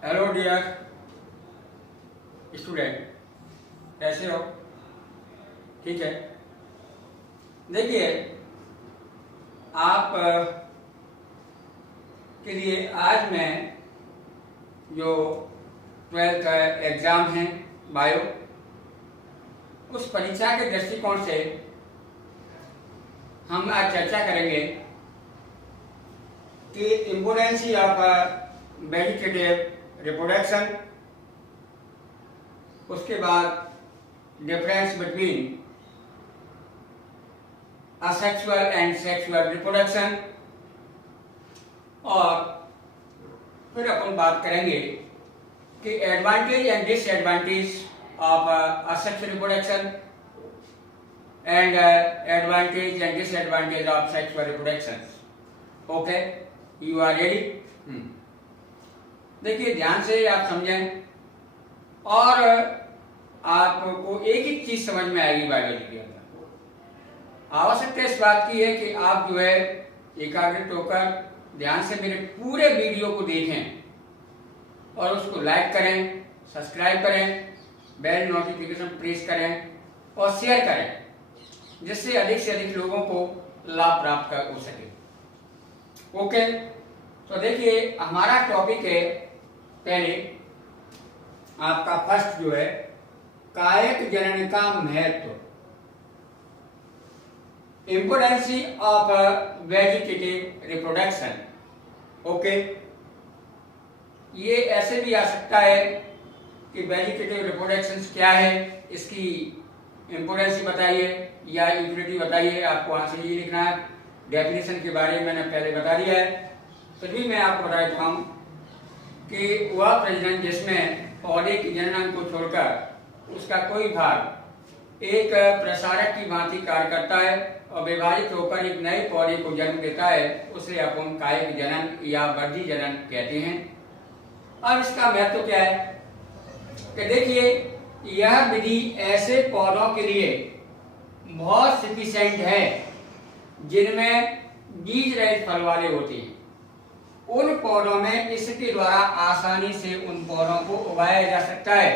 Hello dear student, कैसे हो? ठीक है। देखिए, आप के लिए आज मैं जो 12th का एग्ज़ाम है बायो, उस परीक्षा के दृष्टिकोण से हम आज चर्चा करेंगे कि इम्पोर्टेंसी ऑफ वेजिटेटिव रिप्रोडक्शन, उसके बाद difference between asexual and sexual reproduction, और फिर अपन बात करेंगे कि advantage and disadvantage of asexual reproduction and advantage and disadvantage of sexual reproduction. Okay, you are ready? देखिए, ध्यान से आप समझें और आपको एक ही चीज समझ में आएगी बायोलॉजी के अंदर। आवश्यकता इस बात की है कि आप जो है एकाग्रित होकर ध्यान से मेरे पूरे वीडियो को देखें और उसको लाइक करें, सब्सक्राइब करें, बेल नोटिफिकेशन प्रेस करें और शेयर करें, जिससे अधिक से अधिक लोगों को लाभ प्राप्त हो सके। ओके, तो देखिए, हमारा टॉपिक है पहले आपका फर्स्ट जो है कायक जनन का महत्व, impotency of vegetative reproduction. Okay, ये ऐसे भी आ सकता है कि वेजिटेटिव रिप्रोडक्शन क्या है, इसकी इम्पोर्टेंसी बताइए या यूटिलिटी बताइए। आपको वहां से ये लिखना है। डेफिनेशन के बारे में मैंने पहले बता दिया है, फिर भी मैं आपको बता देता हूं कि वह प्रजनन जिसमें पौधे की जनन को छोड़कर उसका कोई भाग एक प्रसारक की भांति कार्य करता है और विभाजित होकर एक नए पौधे को जन्म देता है, उसे अपन कायिक जनन या वृद्धि जनन कहते हैं। अब इसका महत्व क्या है कि देखिए, यह विधि ऐसे पौधों के लिए बहुत सफिशिएंट है जिनमें बीज रहित फल वाले होते हैं। उन पौधों में इसके द्वारा आसानी से उन पौधों को उगाया जा सकता है,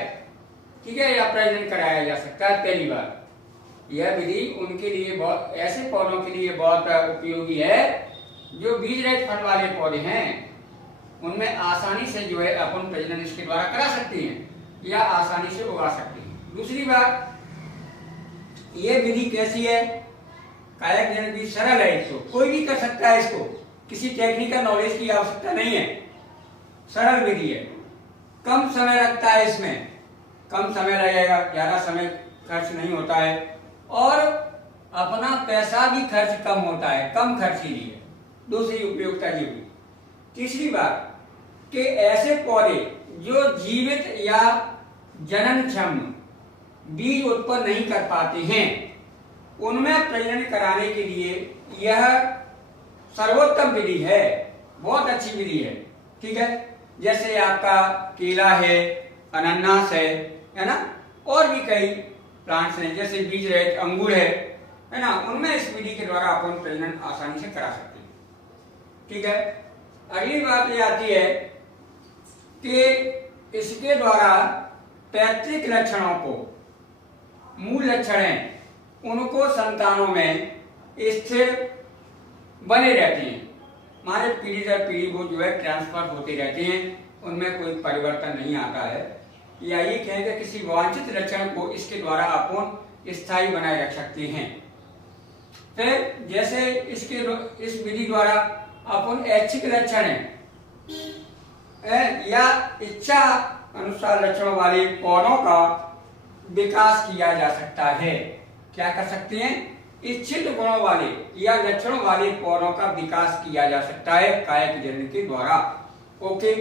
ठीक है, या प्रजनन कराया जा सकता है। पहली बार यह विधि उनके लिए बहुत, ऐसे पौधों के लिए बहुत उपयोगी है जो बीज रहित फल वाले पौधे हैं। उनमें आसानी से जो है अपन प्रजनन इसके द्वारा करा सकते हैं या आसानी से उगा सकते हैं। दूसरी बात, यह विधि कैसी है? कायक जनन भी सरल है, इसको कोई भी कर सकता है, इसको किसी टेक्निकल नॉलेज की आवश्यकता नहीं है, सरल विधि है। कम समय लगता है, इसमें कम समय लगेगा, ज्यादा समय खर्च नहीं होता है और अपना पैसा भी खर्च कम होता है, कम खर्चीली है। दूसरी उपयोगिता ये हुई। तीसरी बात कि ऐसे पौधे जो जीवित या जननक्षम बीज उत्पन्न नहीं कर पाते हैं, उनमें प्रजनन कराने के लिए यह सर्वोत्तम विधि है, बहुत अच्छी विधि है, ठीक है। जैसे आपका केला है, अनानास है ना, और भी कई प्लांट्स हैं, जैसे बीज रहित अंगूर है ना, उनमें इस विधि के द्वारा अपन प्रजनन आसानी से करा सकते हैं, ठीक है। अगली बात ये आती है कि इसके द्वारा पैतृक लक्षणों को, मूल लक्षण हैं, उनको संतानों में स्थिर बने रहते हैं। हमारे पीढ़ी दर पीढ़ी वो जो है ट्रांसफर होते रहते हैं, उनमें कोई परिवर्तन नहीं आता है। या ये कहें कि किसी वांछित लक्षण को इसके द्वारा अपन स्थायी बनाए रख सकते हैं। फिर जैसे इस विधि द्वारा अपन ऐच्छिक लक्षण है या इच्छा अनुसार लक्षणों वाले पौधों का विकास किया जा सकता है। क्या कर सकते हैं? इच्छित गुणों वाले या लक्षणों वाले पौधों का विकास किया जा सकता है कायक जनन के द्वारा। ओके,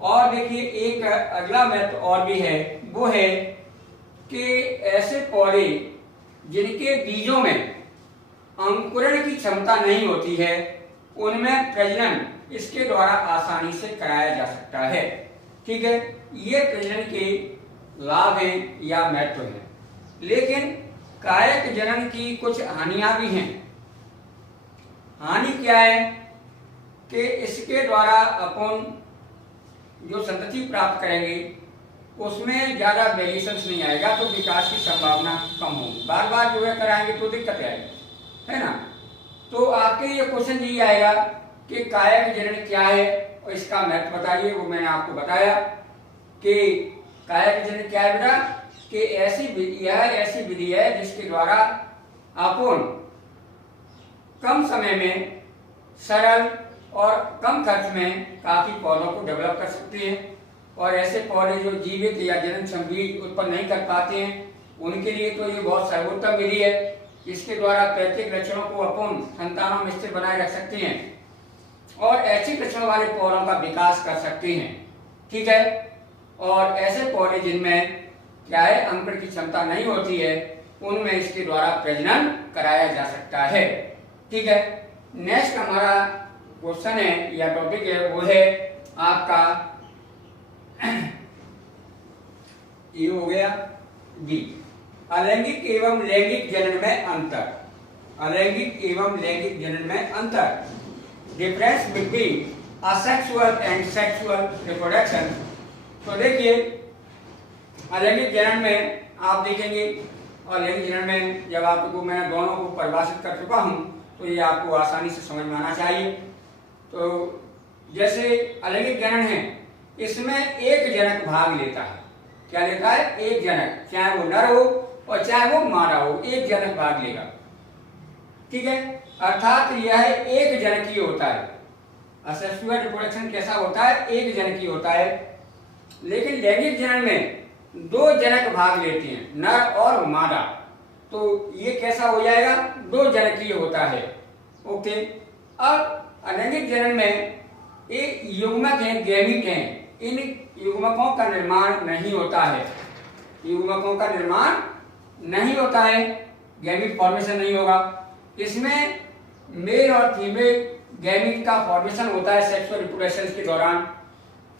और देखिए, एक अगला महत्व और भी है, वो है कि ऐसे पौधे जिनके बीजों में अंकुरण की क्षमता नहीं होती है, उनमें प्रजनन इसके द्वारा आसानी से कराया जा सकता है, ठीक है। ये प्रजनन के लाभ हैं या महत्व हैं। लेकिन कायक जनन की कुछ हानियां भी हैं। हानि क्या है कि इसके द्वारा अपन जो संतति प्राप्त करेंगे उसमें ज़्यादा वेरिएशंस नहीं आएगा, तो विकास की संभावना कम होगी। बार बार जो है कराएंगे तो दिक्कत आएगी, है ना। तो आपके ये क्वेश्चन यही आएगा कि कायक जनन क्या है और इसका महत्व बताइए। वो मैंने आपको बताया कि कायक जनन क्या है बेटा, कि ऐसी विधि है जिसके द्वारा अपन कम समय में सरल और कम खर्च में काफी पौधों को डेवलप कर सकते हैं। और ऐसे पौधे जो जीवित या जननक्षम बीज उत्पन्न नहीं कर पाते हैं उनके लिए तो ये बहुत सर्वोत्तम विधि है। इसके द्वारा पैतृक लक्षणों को अपन संतानों में स्थिर बनाए रख सकते हैं और ऐसे लक्षणों वाले पौधों का विकास कर सकते हैं, ठीक है। और ऐसे पौधे जिनमें क्या है अंकुरण की क्षमता नहीं होती है उनमें इसके द्वारा प्रजनन कराया जा सकता है, ठीक है। नेक्स्ट हमारा क्वेश्चन है या टॉपिक है वो है आपका ये हो गया बी, अलैंगिक एवं लैंगिक जनन में अंतर। अलैंगिक एवं लैंगिक जनन में अंतर, difference between asexual and sexual reproduction. तो देखिए अलैंगिक जनन में आप देखेंगे और लैंगिक जनन में जब आपको मैं दोनों को परिभाषित कर चुका हूं तो ये आपको आसानी से समझ में आना चाहिए। तो जैसे अलैंगिक जनन है इसमें एक जनक भाग लेता है। क्या लेता है? एक जनक, चाहे वो नर हो और चाहे वो मादा हो, एक जनक भाग लेगा, ठीक है। अर्थात यह एक जनकीय होता है। असेक्सुअल रिप्रोडक्शन कैसा होता है? एक जनकीय होता है। लेकिन लैंगिक जनन में दो जनक भाग लेते हैं, नर और मादा, तो ये कैसा हो जाएगा? दो जनकीय होता है, ओके। अब अलैंगिक जनन में एक युग्मक है, गैमीट हैं, इन युग्मकों का निर्माण नहीं होता है। युग्मकों का निर्माण नहीं होता है, गैमीट फॉर्मेशन नहीं होगा। इसमें मेल और फीमेल गैमीट का फॉर्मेशन होता है सेक्सुअल रिप्रोडक्शन के दौरान।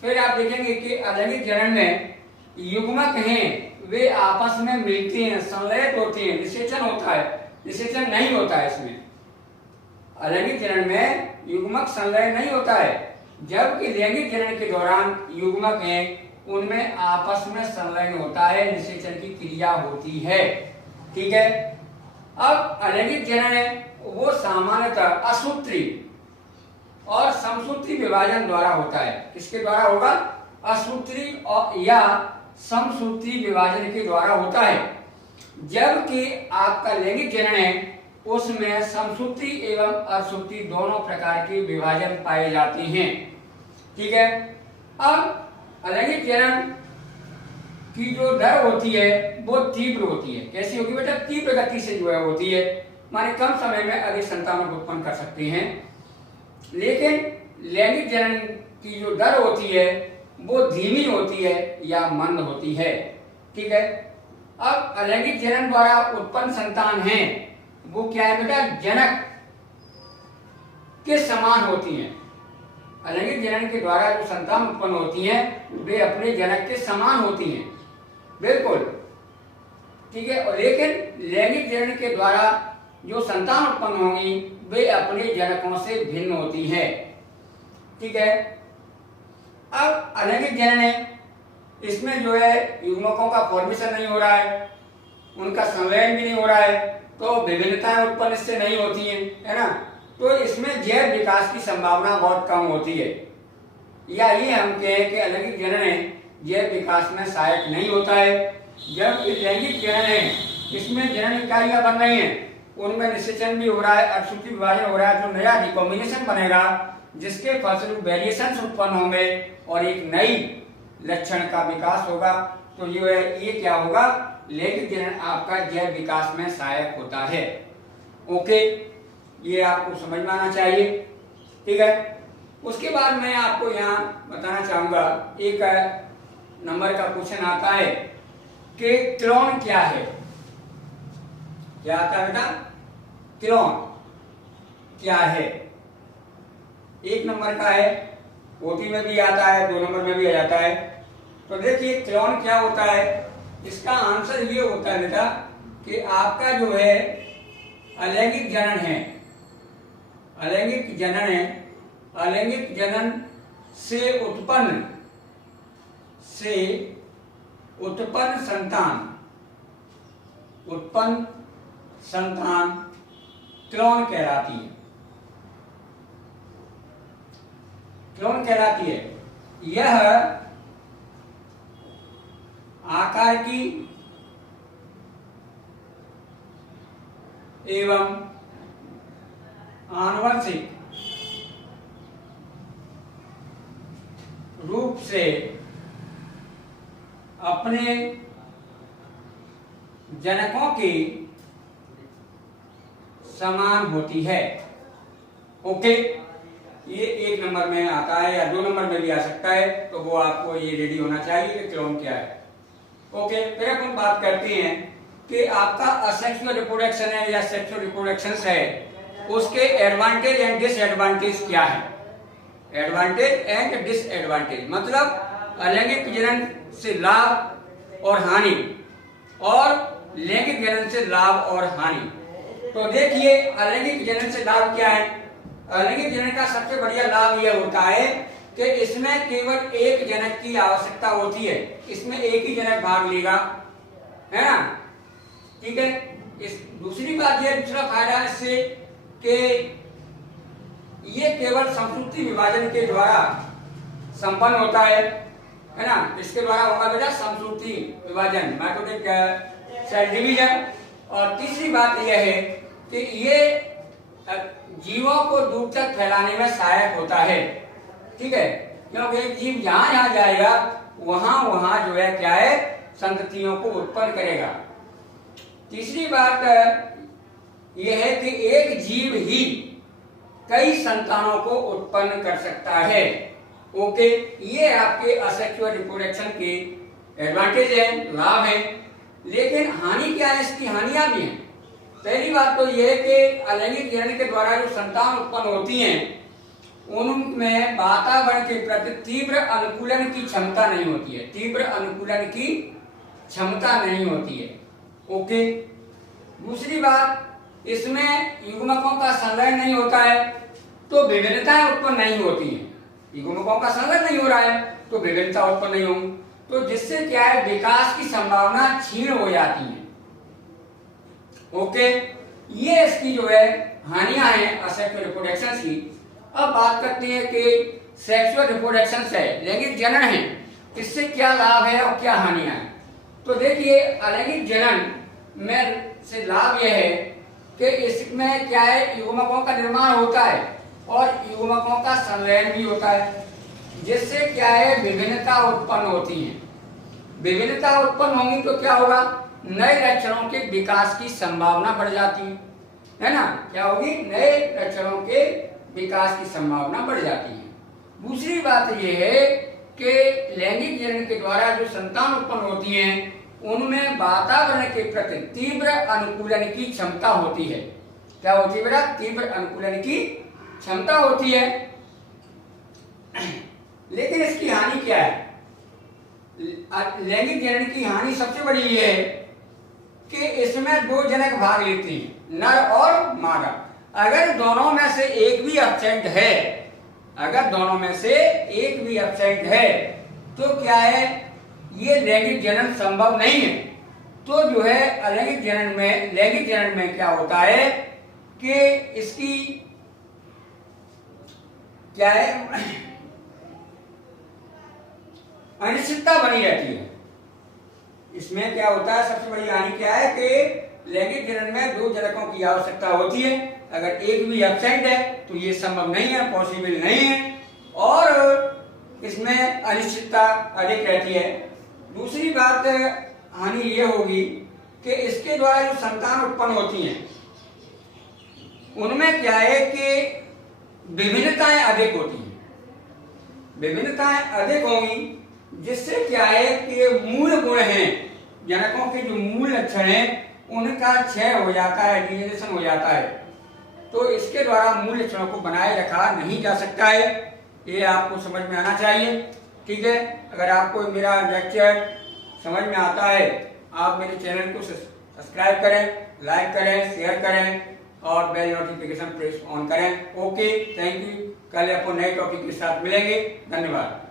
फिर आप देखेंगे कि अलैंगिक जनन में युग्मक हैं वे आपस में मिलते हैं, संलयित होते हैं, निषेचन होता है, निषेचन नहीं होता है इसमें। अलैंगिक जनन में युग्मक संलय नहीं होता है, जबकि लैंगिक जनन के दौरान युग्मक हैं उनमें आपस में संलयन होता है, निषेचन की क्रिया होती है, ठीक है। अब अलैंगिक जनन है वो सामान्यतः असूत्री और समसूत्री विभाजन द्वारा होता है। किसके द्वारा होगा? असूत्री और या समसूत्री विभाजन के द्वारा होता है। जबकि आपका लैंगिक जनन है उसमें समसूत्री एवं असूत्री दोनों प्रकार के विभाजन पाए जाते हैं, ठीक है। अब अलैंगिक जनन की जो दर होती है वो तीव्र होती है। कैसी होगी बेटा? तीव्र गति से जो है होती है, माने कम समय में अधिक संतानों को उत्पन्न कर सकते हैं। लेकिन लैंगिक जनन की जो दर होती है वो धीमी होती है या मंद होती है, ठीक है। अब अलैंगिक जनन द्वारा उत्पन्न संतान हैं वो क्या है बेटा? जनक के समान होती हैं। अलैंगिक जनन के द्वारा जो संतान उत्पन्न होती हैं वे अपने जनक के समान होती हैं, बिल्कुल, ठीक है। और लेकिन लैंगिक जनन के द्वारा जो संतान उत्पन्न होंगी वे अपने जनकों से भिन्न होती है, ठीक है। अब अलैंगिक जनन है इसमें जो है युग्मकों का फॉर्मेशन नहीं हो रहा है, उनका संलयन भी नहीं हो रहा है, तो विभिन्नताएं उत्पन्न इससे नहीं होती हैं, है ना। तो इसमें जैव विकास की संभावना बहुत कम होती है, या ये हम कहें कि अलैंगिक जनन है जैव विकास में सहायक नहीं होता है। जब लैंगिक जनन है इसमें जनन इकाइयां बन रही हैं, उनमें निषेचन भी हो रहा है, असूत्री विभाजन हो रहा है, जो नया रिकॉम्बिनेशन बनेगा जिसके फलस्वरूप वेरिएशंस उत्पन्न होंगे और एक नई लक्षण का विकास होगा। तो ये क्या होगा? लैंगिक जनन आपका जैव विकास में सहायक होता है, ओके। ये आपको समझ में आना चाहिए, ठीक है। उसके बाद मैं आपको यहाँ बताना चाहूंगा, एक नंबर का क्वेश्चन आता है कि क्लोन क्या है? क्या आता है बेटा? क्लोन क्या है? एक नंबर का है, ओटी में भी आता है, 2 नंबर में भी आ जाता है। तो देखिए क्लोन क्या होता है, इसका आंसर ये होता है बेटा कि आपका जो है अलैंगिक जनन है, अलैंगिक जनन है, अलैंगिक जनन से उत्पन्न से उत्पन्न संतान क्लोन कहलाती है। क्लोन कहलाती है। यह आकार की एवं आनुवंशिक रूप से अपने जनकों की समान होती है। ओके, ये 1 नंबर में आता है या 2 नंबर में भी आ सकता है, तो वो आपको ये रेडी होना चाहिए कि क्लोन क्या है। ओके, फिर अपन बात करते हैं कि आपका असेक्सुअल रिप्रोडक्शन है या सेक्सुअल रिप्रोडक्शन है, उसके एडवांटेज एंड डिसएडवांटेज क्या है। एडवांटेज एंड डिसएडवांटेज मतलब अलैंगिक जनन से लाभ और हानि और लैंगिक जनन से लाभ और हानि। तो देखिए, अलैंगिक जनन से लाभ क्या है। अलैंगिक जनन का सबसे बढ़िया लाभ यह होता है कि इसमें केवल एक जनक की आवश्यकता होती है, इसमें एक ही जनक भाग लेगा, है ना। ठीक है। इस दूसरी बात यह, दूसरा फायदा इससे कि ये केवल संस्कृति विभाजन के द्वारा संपन्न होता है ना। इसके द्वारा होगा बेटा संस्कृति विभाजन, माइटोटिक सेल डिवीजन। और तीसरी बात यह है कि ये जीवों को दूर तक फैलाने में सहायक होता है। ठीक है, क्योंकि एक जीव जहां जहां जाएगा वहां वहां जो है क्या है, संततियों को उत्पन्न करेगा। तीसरी बात यह है कि एक जीव ही कई संतानों को उत्पन्न कर सकता है। ओके, ये आपके असेक्सुअल रिप्रोडक्शन के एडवांटेज है, लाभ है। लेकिन हानि क्या है, इसकी हानियां भी हैं। पहली बात तो यह है कि अलैंगिक जनन के द्वारा जो संतान उत्पन्न होती हैं उनमें वातावरण के प्रति तीव्र अनुकूलन की क्षमता नहीं होती है। तीव्र अनुकूलन की क्षमता नहीं होती है। ओके, दूसरी बात, इसमें युग्मकों का संलयन नहीं होता है, तो विभिन्नताएं उत्पन्न नहीं होती हैं। युग्मकों का संलयन नहीं हो रहा है तो विभिन्नता उत्पन्न नहीं होंगी, तो जिससे क्या है, विकास की संभावना क्षीण हो जाती है। ओके, ये इसकी जो है हानियां हैं असेक्सुअल रिप्रोडक्शन की। अब बात करते हैं कि सेक्सुअल रिप्रोडक्शन है, लैंगिक जनन है, इससे क्या लाभ है और क्या हानियां हैं। तो देखिए, अलैंगिक जनन में से लाभ यह है कि इसमें क्या है, युग्मकों का निर्माण होता है और युग्मकों का संलयन भी होता है, जिससे क्या है, विभिन्नता उत्पन्न होती है। विभिन्नता उत्पन्न होगी तो क्या होगा, नए लक्षणों के विकास की संभावना बढ़ जाती है ना। क्या होगी, नए लक्षणों के विकास की संभावना बढ़ जाती है। दूसरी बात यह है कि लैंगिक जनन के द्वारा जो संतान उत्पन्न होती हैं उनमें वातावरण के प्रति तीव्र अनुकूलन की क्षमता होती है। क्या होती है बेटा, तीव्र अनुकूलन की क्षमता होती है। लेकिन इसकी हानि क्या है, लैंगिक जनन की हानि सबसे बड़ी ये है कि इसमें 2 जनक भाग लेते हैं, नर और मादा। अगर दोनों में से एक भी एब्सेंट है, अगर दोनों में से एक भी एब्सेंट है तो क्या है, ये लैंगिक जनन संभव नहीं है। तो जो है अलैंगिक जनन में, लैंगिक जनन में क्या होता है कि इसकी क्या है, अनिश्चितता बनी रहती है। इसमें क्या होता है, सबसे बड़ी हानि क्या है कि लैंगिक जनन में 2 जनकों की आवश्यकता होती है। अगर एक भी एब्सेंट है तो ये संभव नहीं है, पॉसिबल नहीं है, और इसमें अनिश्चितता अधिक रहती है। दूसरी बात हानि ये होगी कि इसके द्वारा जो संतान उत्पन्न होती हैं उनमें क्या है कि विभिन्नताएं अधिक होती हैं। विभिन्नताएं अधिक होंगी जिससे क्या है कि मूल गुण हैं, जनकों के जो मूल लक्षण हैं उनका क्षय हो जाता है, डिजेनरेशन हो जाता है। तो इसके द्वारा मूल लक्षणों को बनाए रखा नहीं जा सकता है। ये आपको समझ में आना चाहिए। ठीक है, अगर आपको मेरा लेक्चर समझ में आता है, आप मेरे चैनल को सब्सक्राइब करें, लाइक करें, शेयर करें और बेल नोटिफिकेशन प्रेस ऑन करें। Okay, thank you. कल आपको नए टॉपिक के साथ मिलेंगे। धन्यवाद।